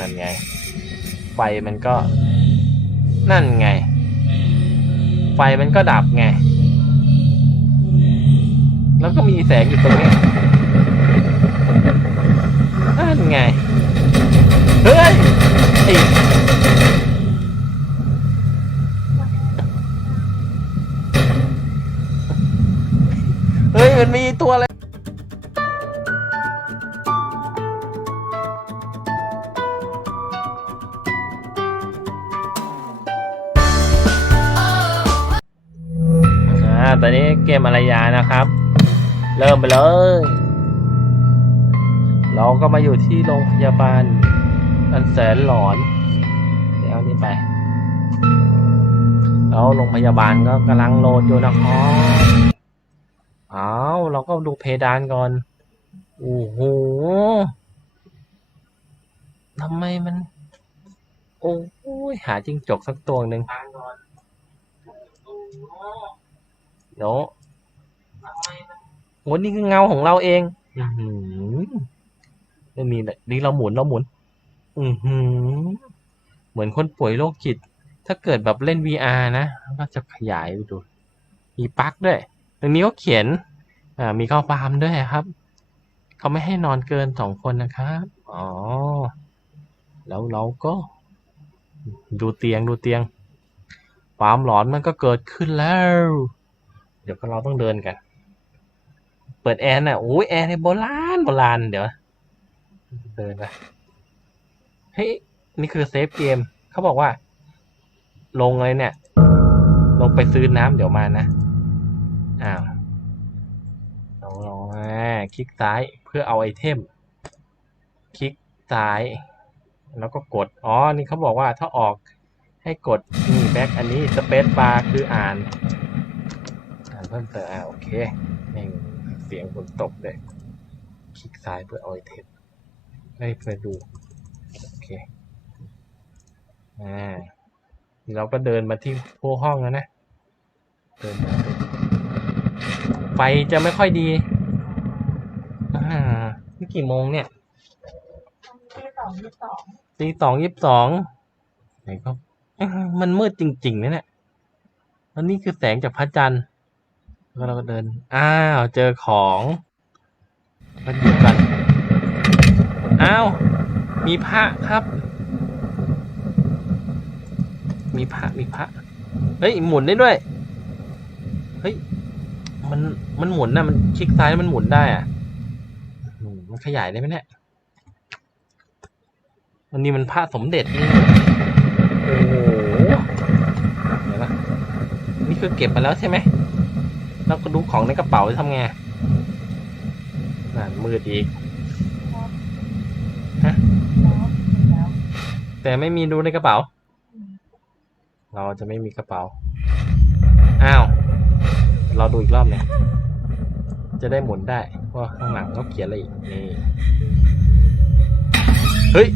นั่นไง ไฟมันก็ นั่นไง ไฟมันก็ดับไง แล้วก็มีแสงอยู่ตรงนี้ นั่นไง เฮ้ยไอ้เฮ้ย มันมีตัวอะไร กมอะไรยานะครับ เริ่มไปเลย เราก็มาอยู่ที่โรงพยาบาลอันแสนหลอน เดี๋ยวนี่ไป แล้วโรงพยาบาลก็กำลังโหลดอยู่นะครับเอาเราก็ดูเพดานก่อนโอ้โหทำไมมัน โอ้ยหาจิ้งจกสักตัวหนึ่งโนาะ โหนี่คือเงาของเราเอง อือหือไม่มีเลยนี่เราหมุนเราหมุน อือหือ เหมือนคนป่วยโรคจิต ถ้าเกิดแบบเล่น VR นะ ก็จะขยายไปดู มีปลั๊กด้วย ตรงนี้ก็เขียน อ่า มีข้อความด้วยครับ เขาไม่ให้นอนเกินสองคนนะครับ อ๋อ แล้วเราก็ ดูเตียงดูเตียงความหลอนมันก็เกิดขึ้นแล้ว เดี๋ยวก็เราต้องเดินกัน เปิดแอร์น่ะโอ้ยแอร์ในโบราณโบราณเดี๋ยวเดินไปเฮ้ยนี่คือเซฟเกมเขาบอกว่า ลงเลยเนี่ย ลงไปซื้อน้ำเดี๋ยวมานะอ้าวลองลองอ่าคลิกซ้ายเพื่อเอาไอเทม คลิกซ้าย แล้วก็กด อ๋อ นี่เขาบอกว่าถ้าออกให้กดนี่แบ็กอันนี้สเปซบาร์คืออ่าน อ่านเพิ่มเติมอ่าโอเคแม่ง สียงฝนตกเลยคลิกซ้ายเพื่อเอาไอเทมให้เพื่อดูโอเคอ่าเราก็เดินมาที่พวกห้องแล้วนะเดินไฟจะไม่ค่อยดีอ่านี่กี่โมงเนี่ยที่สองที่สองตีสองยี่สิบสองไหนก็มันมืดจริงๆนะเนี่ยอันนี้คือแสงจากพระจันทร์ แล้วเราก็เดิน อ้าว เจอของมาดูกัน อ้าว มีพระครับ มีพระ มีพระ เฮ้ย หมุนได้ด้วย เฮ้ย มัน มันหมุนนะมันคลิกซ้ายมันหมุนได้อะมันขยายได้ไหมเนี่ยวันนี้มันพระสมเด็จนี่โอ้โหเดี๋ยวนะนี่คือเก็บมาแล้วใช่ไหม แล้วก็ดูของในกระเป๋าจะทำไงนั่นมืดอีกฮะแล้วแต่ไม่มีดูในกระเป๋า เราจะไม่มีกระเป๋า อ้าว เราดูอีกรอบเนี่ย จะได้หมุนได้ว่าข้างหลังเขาเขียนอะไรอีกนี่ เฮ้ย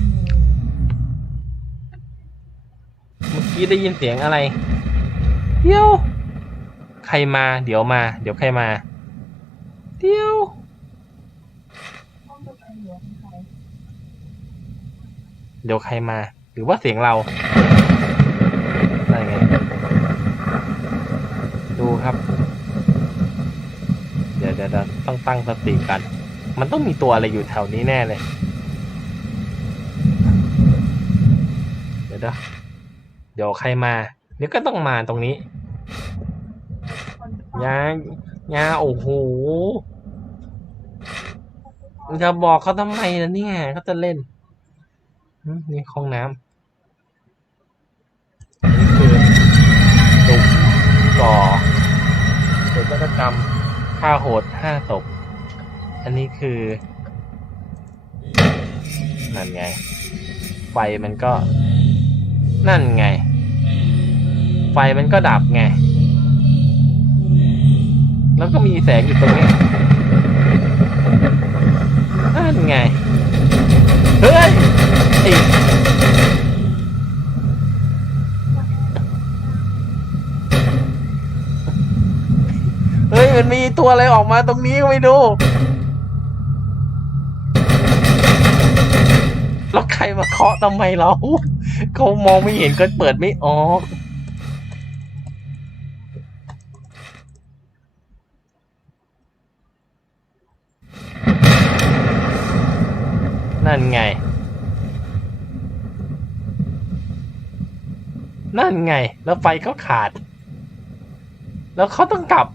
เมื่อกี้ได้ยินเสียงอะไรเดี๋ยว ใครมา เดี๋ยวมา เดี๋ยวใครมา เดี๋ยว เดี๋ยวใครมา หรือว่าเสียงเราอะไรไงดูครับ เดี๋ยวเดี๋ยวต้องตั้งสติกัน มันต้องมีตัวอะไรอยู่แถวนี้แน่เลย เดี๋ยวเดี๋ยวเดี๋ยวใครมา เดี๋ยวก็ต้องมาตรงนี้ ยายาโอ้โหจะบอกเขาทำไมล่ะเนี่ยเขาจะเล่นนี่ห้องน้ำนี่คือตุกก่อโศกกรรมฆ่าโหดห้าศพอันนี้คือนั่นไง ไฟมันก็ นั่นไง ไฟมันก็ดับไง แล้วก็มีแสงอยู่ตรงนี้นั่นไง เฮ้ยไอ้เฮ้ย มันมีตัวอะไรออกมาตรงนี้ก็ไม่ดูแล้วใครมาเคาะทำไมเรา เขามองไม่เห็นก็เปิดไม่ออก นั่นไง นั่นไง แล้วไฟก็ขาด แล้วเขาต้องกลับ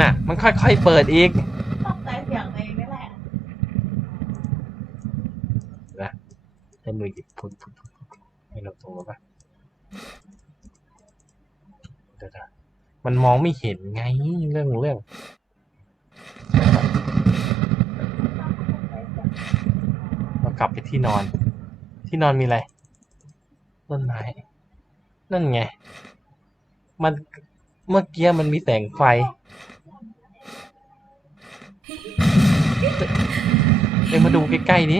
น่ะ มันค่อยๆเปิดอีกตกใจเสียงเองนี่แหละให้มือหยิบพุทพุทพุทพุทให้เราตรงแล้วปะเดี๋ยวนะมันมองไม่เห็นไงเรื่องเรื่อง เรา กลับไปที่นอน ที่นอนมีอะไร ต้นไม้ นั่นไง มันเมื่อกี้มันมีแสงไฟ เอ็งมาดูใกล้ๆดิ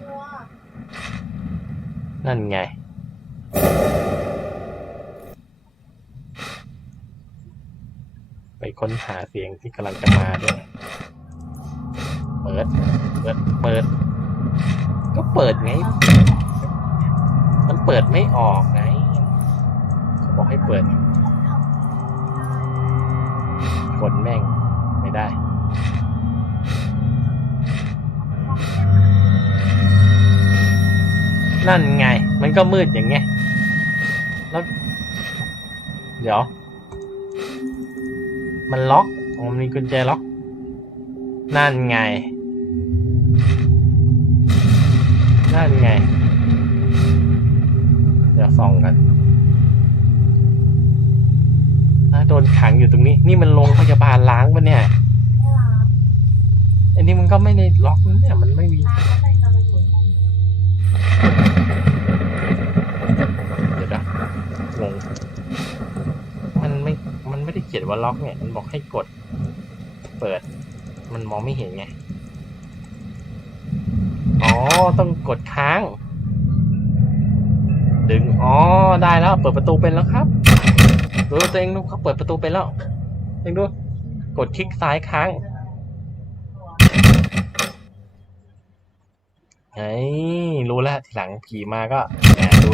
กลัวนั่นไง ไปค้นหาเสียงที่กำลังจะมาด้วย เปิด เปิด เปิด ก็เปิดไง มันเปิดไม่ออกไงเขาบอกให้เปิด กดแม่งไม่ได้นั่นไง มันก็มืดอย่างเงี้ย แล้ว เดี๋ยว มันล็อกอ๋อมันมีกุญแจล็อก นั่นไง นั่นไง เดี๋ยวส่องกันอะโดนขังอยู่ตรงนี้ นี่มันโรงพยาบาลล้างปะเนี่ยไม่ล้างอันนี้มันก็ไม่ได้ล็อกนะเนี่ย มันไม่มีล้างแล้วจะมาอยู่ตรงนี้เดี๋ยวนะงงมันไม่ มันไม่ได้เขียนว่าล็อกเนี่ย มันบอกให้กด เปิด มันมองไม่เห็นไงอ๋อ ต้องกดค้าง ดึง อ๋อ ได้แล้ว เปิดประตูเป็นแล้วครับ ดูตัวเองดูเขาเปิดประตูเป็นแล้วเองดู กดคลิกซ้ายค้างเฮ้ยรู้แล้วทีหลังผีมาก็ดู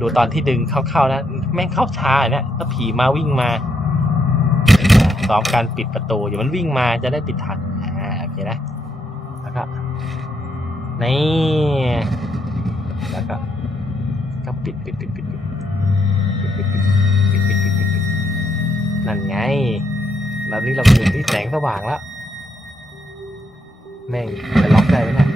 ดูตอนที่ดึงเข้าๆนะแม่งเข้าช้าเนี่ยถ้าผีมาวิ่งมาซ้อมการปิดประตูเดี๋ยวมันวิ่งมาจะได้ปิดทันอ่าโอเคนะ นี่แล้วก็ก็ปิดปิดปิดปิดปิดปิดปิดปิดปิดปิดปิดปิดปิดนั่นไงแล้วนี่เราอยู่ที่แสงสว่างแล้วแม่งจะล็อกได้ไหมนี่ย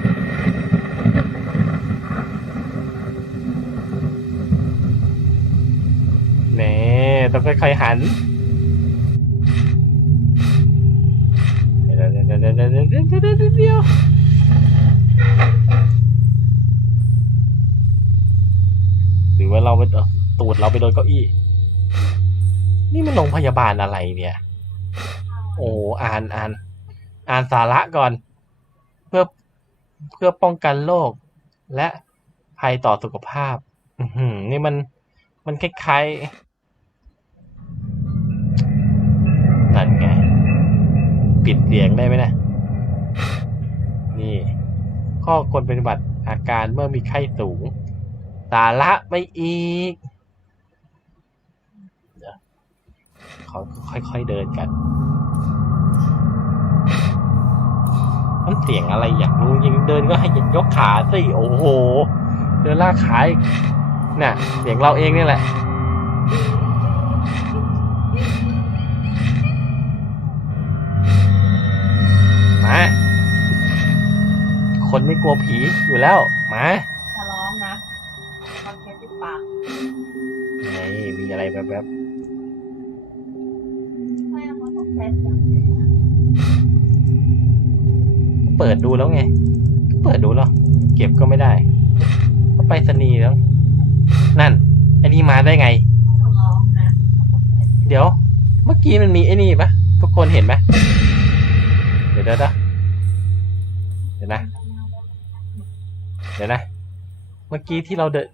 แหน่ต้องค่อยๆหันเดี๋ยวเดี๋ยวเดี๋ยวเดี๋ยว เราเราไปตูดเราไปโดนเก้าอี้ นี่มันโรงพยาบาลอะไรเนี่ย โอ้อ่านอ่าน อ่านสาระก่อน เพื่อเพื่อป้องกันโรคและภัยต่อสุขภาพ อืนี่มันมันคล้ายๆนั่นไง ปิดเสียงได้ไหมนะ นี่ ข้อควรปฏิบัติอาการเมื่อมีไข้สูง สาระไปอีก เขาค่อยๆเดินกัน มันเสียงอะไรอยากรู้ยังเดินก็ให้ยกขาสิ โอ้โห เดินลากขาอีกน่ะ เสียงเราเองนี่แหละมาคนไม่กลัวผีอยู่แล้ว มา จะร้องนะตอนเท ปากไงมีอะไรแบบแบบไม่เอามาต้องเทสอย่างนี้นะๆเปิดดูแล้วไง เปิดดูแล้ว เก็บก็ไม่ได้ก็ไปสนีย์แล้ว นั่นไอ้นี่มาได้ไง ต้องร้องนะต้องเทสเดี๋ยว เมื่อกี้มันมีไอ้นี่ปะทุกคนเห็นไหมเดี๋ยวเดี๋ยวเดี๋ยวเดี๋ยวนะ เดี๋ยวนะ เมื่อกี้ที่เราเดิน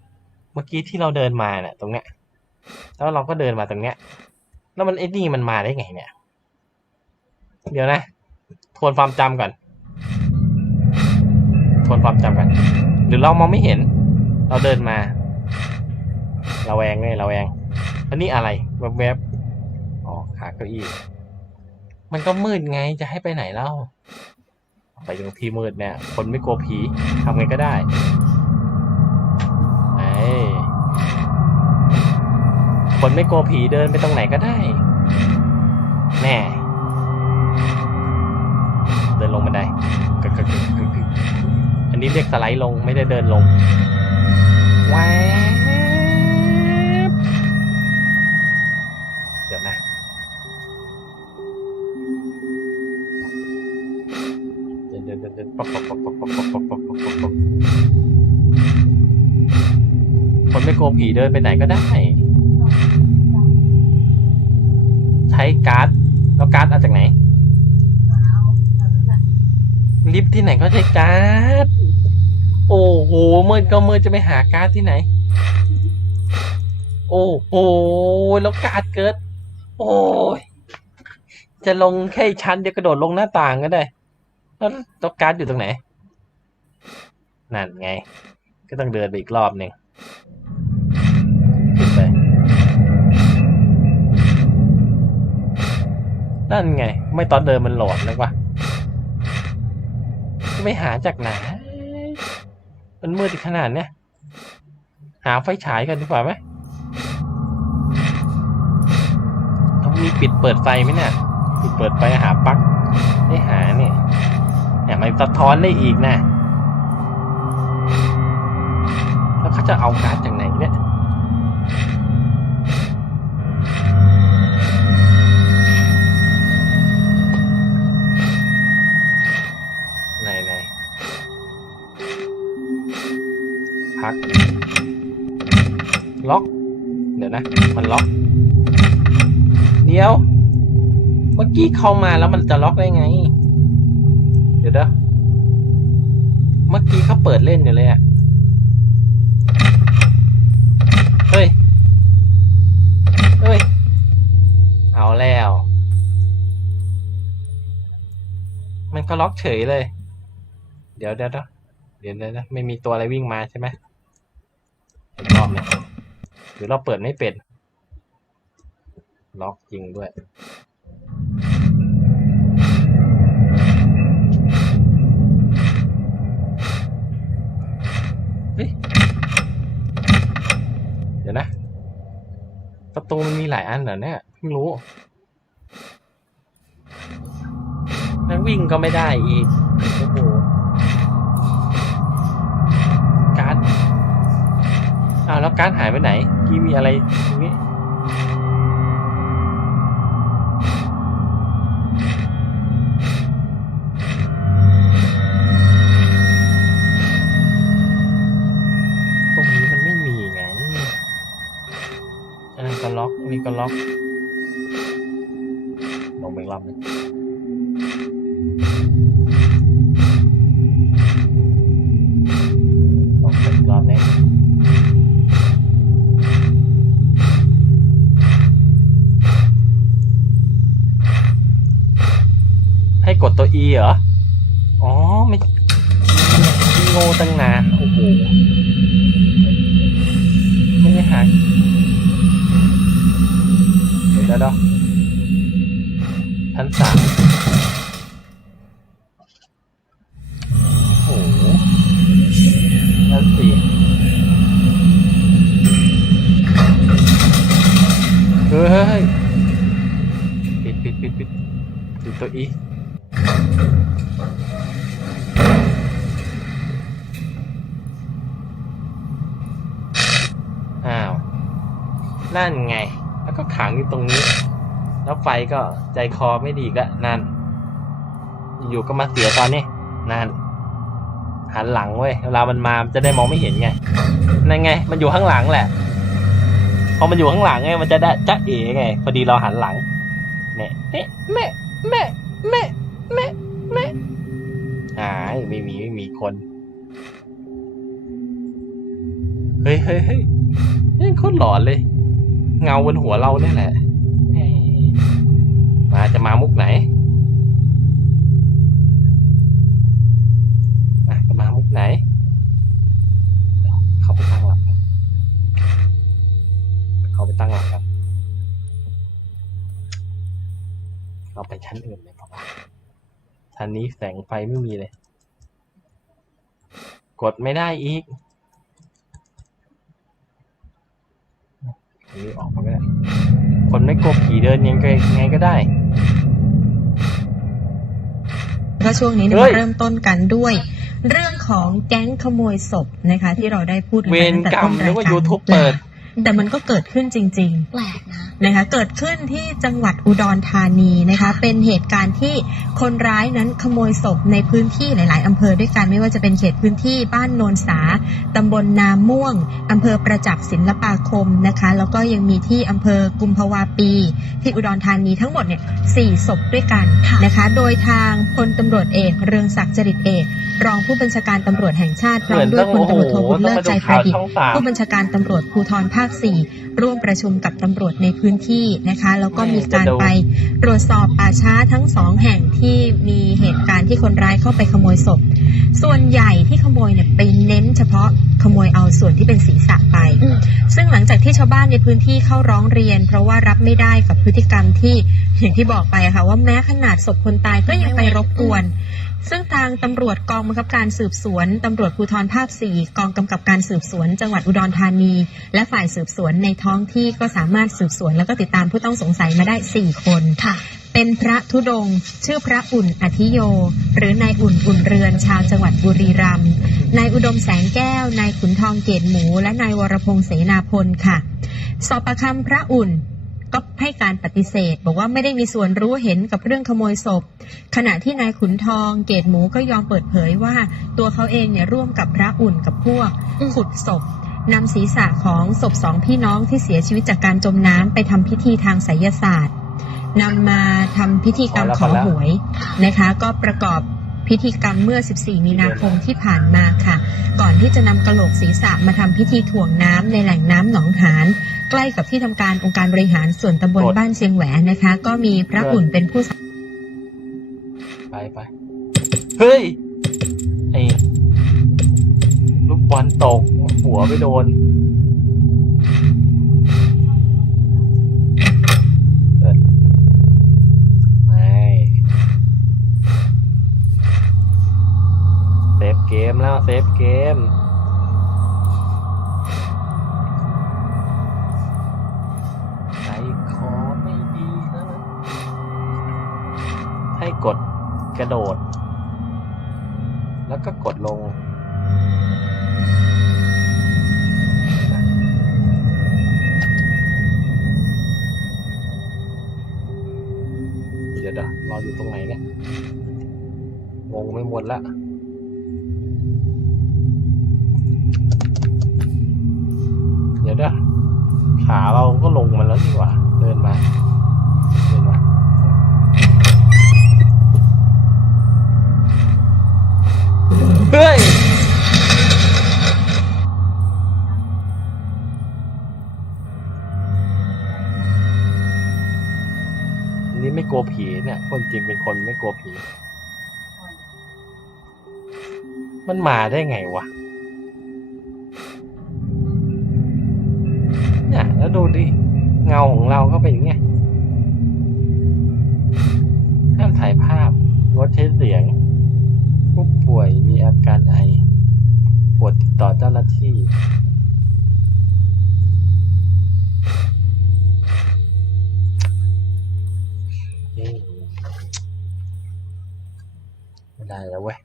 เมื่อกี้ที่เราเดินมาเนี่ยตรงเนี้ย แล้วเราก็เดินมาตรงเนี้ย แล้วมันไอ้นี่มันมาได้ไงเนี่ย เดี๋ยวนะ ทวนความจำก่อน ทวนความจำกันหรือเรามองไม่เห็น เราเดินมา เราแวงไงเราแวงอันนี้อะไรแวบๆอ๋อขาเก้าอี้ มันก็มืดไงจะให้ไปไหนเล่า ไปตรงที่มืดเนี่ย คนไม่กลัวผีทำไงก็ได้ คนไม่กลัวผีเดินไปตรงไหนก็ได้ แน่ เดินลงบันไดอันนี้เรียกสไลด์ลงไม่ได้เดินลงแวบเดี๋ยวนะ เดินเดินเดินเดินป๊อกป๊อกปอกปอกปอกปอกปอกป๊อก ไม่กลัวผีเดินไปไหนก็ได้ ใช้การ์ด แล้วการ์ดเอาจากไหน ลิฟที่ไหนก็ใช้การ์ด โอ้โหมืดก็มืดจะไปหาการ์ดที่ไหน โอ้โหแล้วการ์ดเกิด โอ้ยจะลงแค่ชั้นเดียวกระโดดลงหน้าต่างก็ได้แล้วแล้วการ์ดอยู่ตรงไหน นั่นไง ก็ต้องเดินไปอีกรอบหนึ่ง ขึ้นไป นั่นไง ไม่ตอนเดินมันโหลดแล้วะไม่หาจากไหนมันมืดขนาดเนี้ยหาไฟฉายกันดีกว่าไหมต้องมีปิดเปิดไฟไหมเนี่ย ปิดเปิดไฟหาปลั๊กได้หาเนี่ยเนี่ยมันสะท้อนได้อีกนะ แล้วเขาจะเอาการ์ดจากไหนเนี่ยไหน พักล็อก เดี๋ยวนะ มันล็อก เดี๋ยว เมื่อกี้เข้ามาแล้วมันจะล็อกได้ไง เดี๋ยวเด้อเมื่อกี้เขาเปิดเล่นอยู่เลยอะเฮ้ย เฮ้ย เอาแล้ว มันก็ล็อกเฉยเลย เดี๋ยวเดี๋ยวเดี๋ยวเดี๋ยวเดี๋ยวนะไม่มีตัวอะไรวิ่งมาใช่ไหม อีกรอบหรือเราเปิดไม่เป็น ล็อกจริงด้วยเฮ้ยเดี๋ยวนะ ประตูมันมีหลายอันเหรอเนี่ยเพิ่งรู้แล้ววิ่งก็ไม่ได้อีกโอ้โห อ้าวแล้วการหายไปไหนกี้มีอะไรตรงนี้ตรงนี้มันไม่มีไงอันนั้นก็ล็อกอันนี้ก็ล็อกลงไปรอบนึง ตัว E เหรอ อ๋อ ไม่โง่ตั้งนาน โอ้โห ไม่ได้หาเดี๋ยวเดี๋ยวเดี๋ยวชั้นสาม ขังอยู่ตรงนี้ แล้วไฟก็ใจคอไม่ดีก็นั่น อยู่ก็มาเสียตอนนี้นั่นหันหลังเว้ยเวลามันมามันจะได้มองไม่เห็นไงนั่นไง มันอยู่ข้างหลังแหละพอมันอยู่ข้างหลังไงมันจะได้จ๊ะเอ๋ไงพอดีเราหันหลังเนี่ยเอ๊ะแม่แม่แม่แม่แม่หายไม่มีไม่มีคนเฮ้ยเฮ้ยเฮ้ยนี่โคตรหลอนเลย เงาบนหัวเราเนี่ยแหละ มาจะมามุกไหนมาจะมามุกไหน เขาไปตั้งหลักเขาไปตั้งหลักครับเราไปชั้นอื่นเลยครับชั้นนี้แสงไฟไม่มีเลย กดไม่ได้อีก อันนี้ออกมาก็ได้ คนไม่กลัวผีเดินยังไงยังไงก็ได้ ก็ช่วงนี้เนี่ยเฮ้ย มาเริ่มต้นกันด้วย เรื่องของแก๊งขโมยศพนะคะ ที่เราได้พูดกันเวไปรตั้งแต่กรรต้มนหรืราอยว่า การ YouTube เปิด แต่มันก็เกิดขึ้นจริงแปลกนะๆนะคะเกิดขึ้นที่จังหวัดอุดรธานีนะคะเป็นเหตุการณ์ที่คนร้ายนั้นขโมยศพในพื้นที่หลาย ๆ อำเภอด้วยกันไม่ว่าจะเป็นเขตพื้นที่บ้านโนนสาตำบลนาม่วงอำเภอประจักษ์ศิลปาคมนะคะแล้วก็ยังมีที่อำเภอกุมภาวาปี ที่อุดรธานีทั้งหมดเนี่ยสี่ศพด้วยกันค่ะนะคะโดยทางพลตำรวจเอกเรืองศักดิ์จริตเอก รองผู้บัญชาการตำรวจแห่งชาติพเหร้อมือมนด้วต้ยองพลโอ้โหตำรวจโทบุญต้องเลิศมาใจดูประข่าวดิษช่ฐ์องสามผู้บัญชาการตำรวจภูธรภาค 4 ร่วมประชุมกับตำรวจในพื้นที่นะคะ แล้วก็มีการไปตรวจสอบป่าช้าทั้งสองแห่งที่มีเหตุการณ์ที่คนร้ายเข้าไปขโมยศพ ส่วนใหญ่ที่ขโมยเนี่ยไปเน้นเฉพาะขโมยเอาส่วนที่เป็นศีรษะไปอืมซึ่งหลังจากที่ชาวบ้านในพื้นที่เข้าร้องเรียน เพราะว่ารับไม่ได้กับพฤติกรรมที่อย่างที่บอกไปอะค่ะว่าแม้ขนาดศพคนตายก็ยังไปรบกวน ซึ่งทางตำรวจกองบังคับการสืบสวนตำรวจภูธรภาค 4 กองกำกับการสืบสวน จังหวัดอุดรธานี และฝ่ายสืบสวนในท้องที่ก็สามารถสืบสวน แล้วก็ติดตามผู้ต้องสงสัยมาได้ 4 คนค่ะ เป็นพระธุดงค์ชื่อพระอุ่นอธิโย หรือนายอุ่นอุ่นเรือนชาวจังหวัดบุรีรัมย์นายอุดมแสงแก้วนายขุนทองเกตหมู และนายวรพงษ์เสนาพลค่ะ สอบประคำพระอุ่น ก็ให้การปฏิเสธ บอกว่าไม่ได้มีส่วนรู้เห็นกับเรื่องขโมยศพ ขณะที่นายขุนทอง เกตหมูก็ยอมเปิดเผยว่า ตัวเขาเองเนี่ยร่วมกับพระอุ่นกับพวกอืมขุดศพนำศีรษะของศพสองพี่น้องที่เสียชีวิตจากการจมน้ำไปทำพิธีทางไสยศาสตร์นำมาทำพิธีกรรมขอหวยนะคะ ก็ประกอบพิธีกรรมเมื่อ 14 มีนาคมที่ผ่านมาค่ะ ก่อนที่จะนำกระโหลกศีรษะมาทำพิธีถ่วงน้ำในแหล่งน้ำหนองหาน ใกล้กับที่ทำการองค์การบริหารส่วนตำบลกดบ้านเชียงแหวนนะคะ ก็มีพระอุ่นเป็นผู้ไปไปเฮ้ยไอ้ลูกบอลตก หัวไปโดนเปิดไม่เซฟเกมแล้วเซฟเกม กดกระโดด แล้วก็กดลง เดี๋ยวเดี๋ยวรออยู่ตรงไหนเนี่ย งงไม่หมดละเดี๋ยวเดี๋ยวขาเราก็ลงมาแล้วดีกว่า นี่ไม่กลัวผีเนี่ยคนจริงเป็นคนไม่กลัวผี มันมาได้ไงวะเนี่ยแล้วดูดิเงาของเราก็เป็นอย่างเงี้ยห้ามถ่ายภาพงดใช้เสียง ผู้ป่วยมีอาการไอปวดติดต่อเจ้าหน้าที่ ได้แล้วเว้ย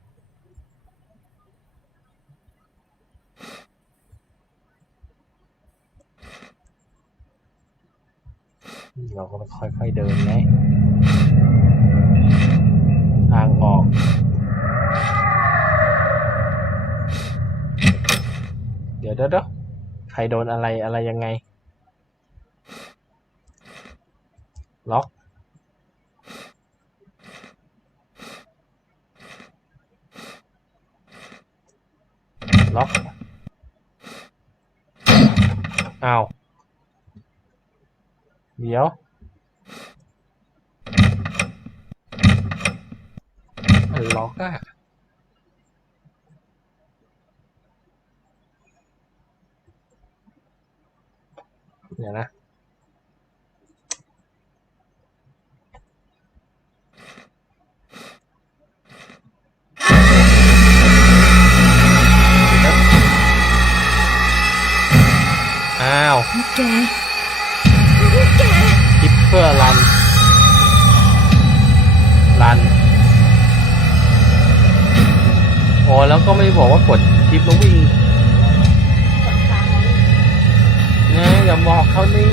เราก็ค่อยๆเดินไงทางออกเดี๋ยวเดี๋ยวเดี๋ยวใครโดนอะไรอะไรยังไง ล็อก ล็อกอ้าวเดี๋ยวมันล็อกอะเดี๋ยวนะาวแกแกทิปเพื่อรัน รันโอ้แล้วก็ไม่บอกว่ากดคลิปแล้ววิ่งกดค้างเอาไว้นะอย่าบอกเขานี่